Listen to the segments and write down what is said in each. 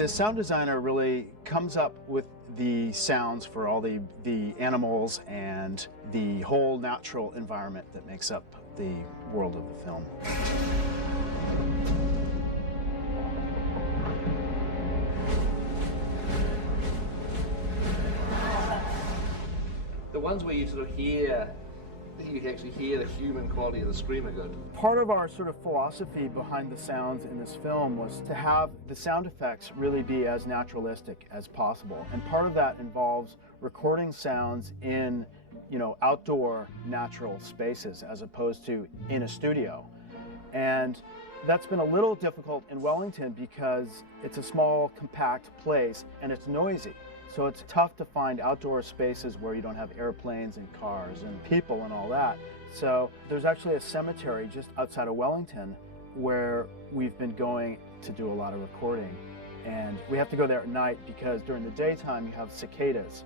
The sound designer really comes up with the sounds for all the animals and the whole natural environment that makes up the world of the film. The ones where you sort of hear, you can actually hear the human quality of the scream are good. Part of our sort of philosophy behind the sounds in this film was to have the sound effects really be as naturalistic as possible. And part of that involves recording sounds in, outdoor natural spaces as opposed to in a studio. And that's been a little difficult in Wellington because it's a small, compact place and it's noisy. So it's tough to find outdoor spaces where you don't have airplanes and cars and people and all that. So there's actually a cemetery just outside of Wellington where we've been going to do a lot of recording. And we have to go there at night because during the daytime you have cicadas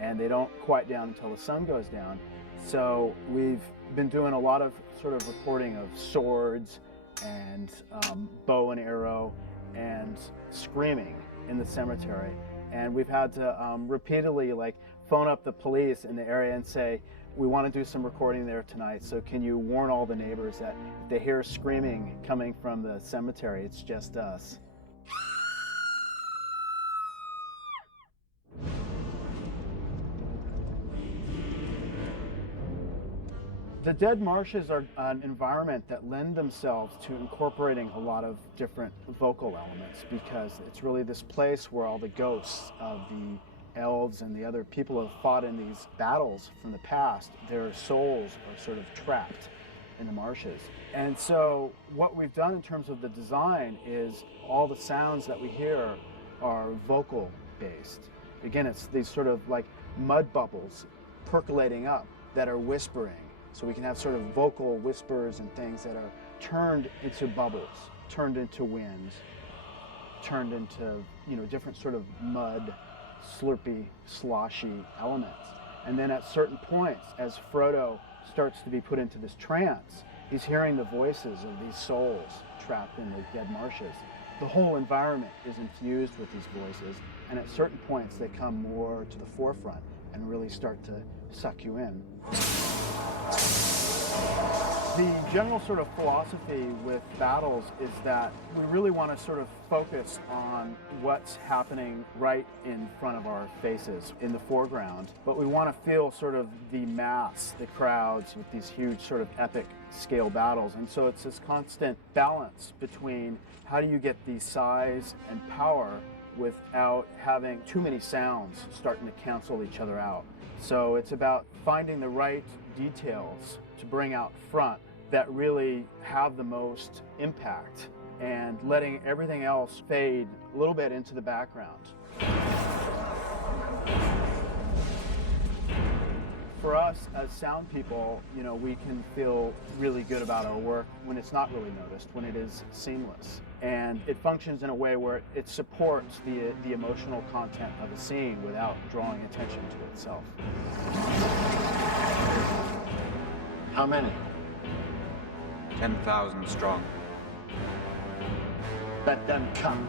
and they don't quiet down until the sun goes down. So we've been doing a lot of sort of recording of swords and bow and arrow and screaming in the cemetery. And we've had to repeatedly phone up the police in the area and say, we want to do some recording there tonight, so can you warn all the neighbors that if they hear screaming coming from the cemetery, it's just us. The dead marshes are an environment that lend themselves to incorporating a lot of different vocal elements because it's really this place where all the ghosts of the elves and the other people who have fought in these battles from the past, their souls are sort of trapped in the marshes. And so what we've done in terms of the design is all the sounds that we hear are vocal based. Again, it's these sort of like mud bubbles percolating up that are whispering. So we can have sort of vocal whispers and things that are turned into bubbles, turned into wind, turned into, different sort of mud, slurpy, sloshy elements. And then at certain points, as Frodo starts to be put into this trance, he's hearing the voices of these souls trapped in the dead marshes. The whole environment is infused with these voices, and at certain points they come more to the forefront and really start to suck you in. The general sort of philosophy with battles is that we really want to sort of focus on what's happening right in front of our faces in the foreground, but we want to feel sort of the mass, the crowds with these huge sort of epic scale battles. And so it's this constant balance between how do you get the size and power without having too many sounds starting to cancel each other out. So it's about finding the right details to bring out front that really have the most impact and letting everything else fade a little bit into the background. For us as sound people, we can feel really good about our work when it's not really noticed, when it is seamless. And it functions in a way where it supports the emotional content of the scene without drawing attention to itself. How many? 10,000 strong. Let them come.